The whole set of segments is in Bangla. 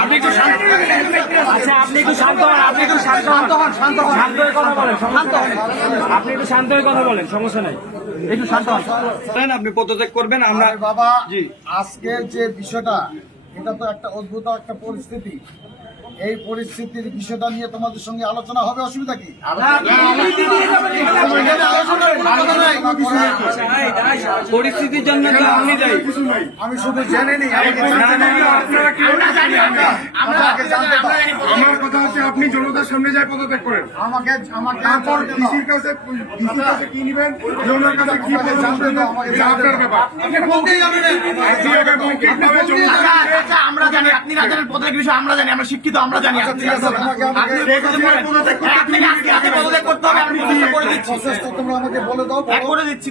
আপনি একটু শান্ত হন, আপনি একটু শান্ত হন, শান্ত হয়ে কথা বলেন, আপনি একটু শান্ত হয়ে কথা বলেন, সমস্যা নাই, একটু শান্ত হন। আপনি পদত্যাগ করবেন। আমরা বাবা আজকের যে বিষয়টা, এটা তো একটা অদ্ভুত একটা পরিস্থিতি। এই পরিস্থিতির বিষয়টা নিয়ে তোমাদের সঙ্গে আলোচনা হবে, অসুবিধা কি? পরিস্থিতির জন্য আমি শুধু জেনে নিই। আমার কথা হচ্ছে আপনি জনতার সামনে যাই পদত্যাগ করেন। আমাকে ডিসির কাছে কি নিবেন, জনতার কাছে কি জানতে দাও, এটা আপনার ব্যাপার। আমরা জানি আপনি না জানেন পদত্যাগ বিষয়, আমরা জানি, আমরা শিক্ষিত, আমরা জানি। তোমরা আমাকে বলে দাও, করে দিচ্ছি।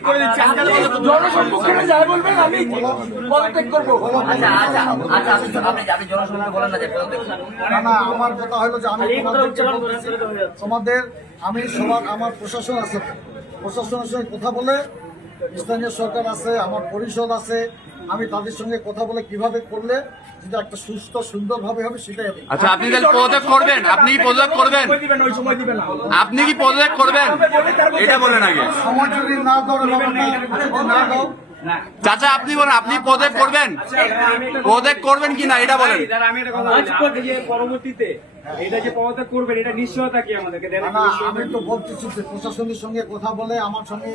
জনসম্মুখে যাই বলবেন, আমি পদত্যাগ করবো। না, আমার কথা হলো যে আমি তোমাদের আমি সবার আমার প্রশাসন আছে, প্রশাসনের সঙ্গে কথা বলে, স্থানীয় সরকার আছে, আমার পরিষদ আছে, আমি তাদের সঙ্গে কথা বলে কিভাবে করলে যেটা একটা সুস্থ সুন্দর ভাবে হবে সেটাই আমি। আচ্ছা, আপনি তাহলে পদত্যাগ করবেন? আপনি কি পদত্যাগ করবেন? আপনি কি পদত্যাগ করবেন এটা বলেন আগে। আমার যদি না দাও না দাও চাচা, আপনি বলেন আপনি পদত্যাগ করবেন, পদত্যাগ করবেন কিনা এটা বলেন। আমি একটা কথা পরবর্তীতে এটা যে পদত্যাগ করবেন, এটা নিশ্চয়তা কি আমাদেরকে দেন? আমি তো বলতেছি যে প্রশাসনের সঙ্গে কথা বলে আমার সঙ্গে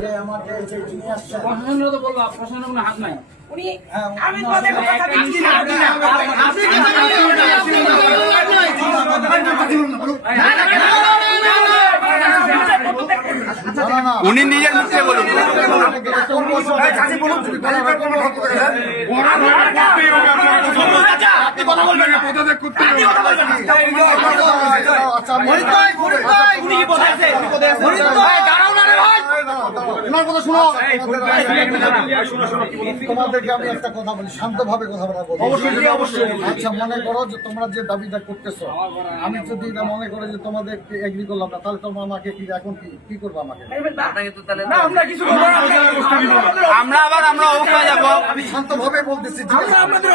যে আমার যে যিনি আসছেন, প্রশাসনরা তো বললো, প্রশাসনের কোনো হাত নাই। আমি কথা দিচ্ছি না, উনি নিজের মুখে বলুন। আপনি কথা বলবেন না, পদত্যাগ করতে হবে। তোমাদেরকে আমি একটা কথা বলি, শান্তভাবে কথা বলা বলবো। আচ্ছা, মনে করো যে তোমরা যে দাবিটা করতেছো, আমি যদি এটা মনে করি যে তোমাদের এগ্রি করলাম না, তাহলে তোমরা আমাকে এখন কি করবো? আমাকে আমরা অবস্থায় যাবো। আমি শান্তভাবে বলতেছি, আমাদের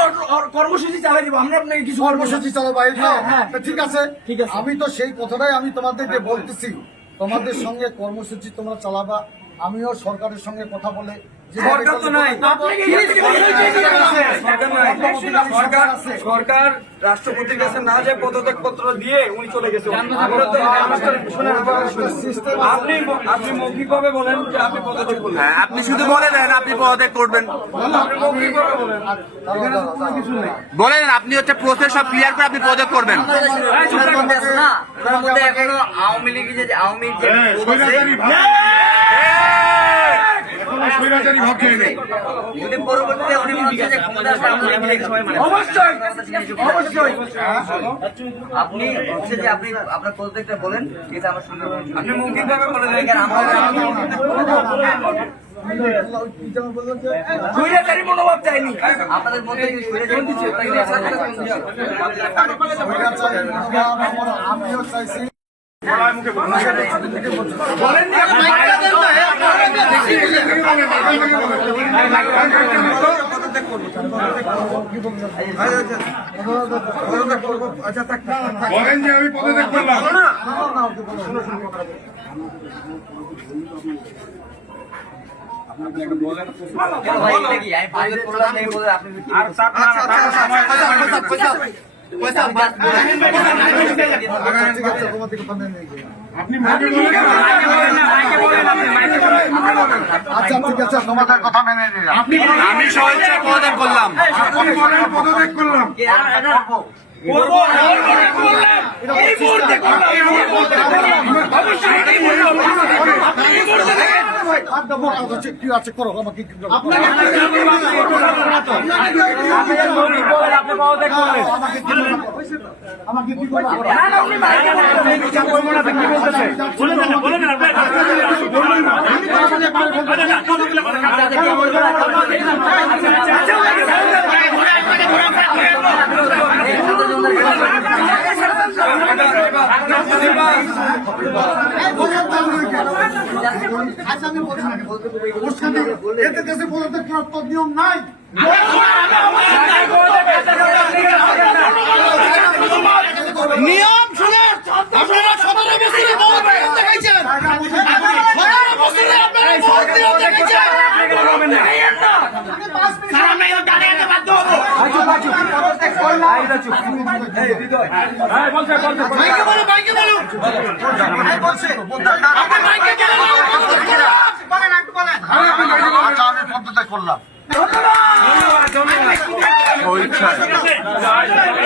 কর্মসূচি চালাই দিব, আমরা আপনাকে কিছু কর্মসূচি চালাবো। ঠিক আছে, আমি তো সেই কথাটাই আমি তোমাদেরকে বলতেছি, তোমাদের সঙ্গে কর্মসূচি তোমরা চালাবা। আমিও সরকারের সঙ্গে কথা বলে সরকার রাষ্ট্রপতির কাছে না যায় পদত্যাগ পত্র দিয়ে উনি চলে গেছে। আপনি মৌখিকভাবে বলেন যে আপনি পদত্যাগ করবেন। হ্যাঁ, আপনি শুধু বলে দেন আপনি পদত্যাগ করবেন, বলেন আপনি হচ্ছে প্রসেস সব ক্লিয়ার করে আপনি পদত্যাগ করবেন। এখনো আওয়ামী লীগ যে যদি পরবর্তীতে আপনি হচ্ছে যে আপনি আপনার পদত্যাগটা বলেন, এটা আমার সুন্দর। আপনি মৌখিকভাবে বলে দেন, মনোভাব চাইনি আপনাদের মধ্যে আমিও চাইছি। বলেন যে আমি পদত্যাগ করলাম। আপনি ঠিক আছে, তোমার থেকে আপনি মাইকে বলেন না। মাইকে বলেন, আপনি মাইকে বলেন। আচ্ছা ঠিক আছে, তোমাদের কথা মেনে নিলাম। আপনি আমি স্বেচ্ছায় পদত্যাগ করলাম। আপনি বলেন পদত্যাগ করলাম। কি আছে করো, আমাকে কি করো? আপনি পদত্যাগ করলেন। আমাকে কি করো? আপনি বিচার করবো না, কি বলতেছে? আচ্ছা আমি বলছি না, এতে দেশে পদত্যাগ করার তো নিয়ম নাই। নিয়ম শুনুন, আপনারা 17 বছরে বহুত নিয়ম দেখাইছেন, 17 বছরে আপনারা বহুত নিয়ম দেখাইছেন। স্যার, আমরা এর গানে এত বাধ্য হবো। বাইকে বলো, বাইকে বলো, আপনি বাইকে বলেন। আচ্ছা আমি পদত্যাগ করলাম। স্বেচ্ছায়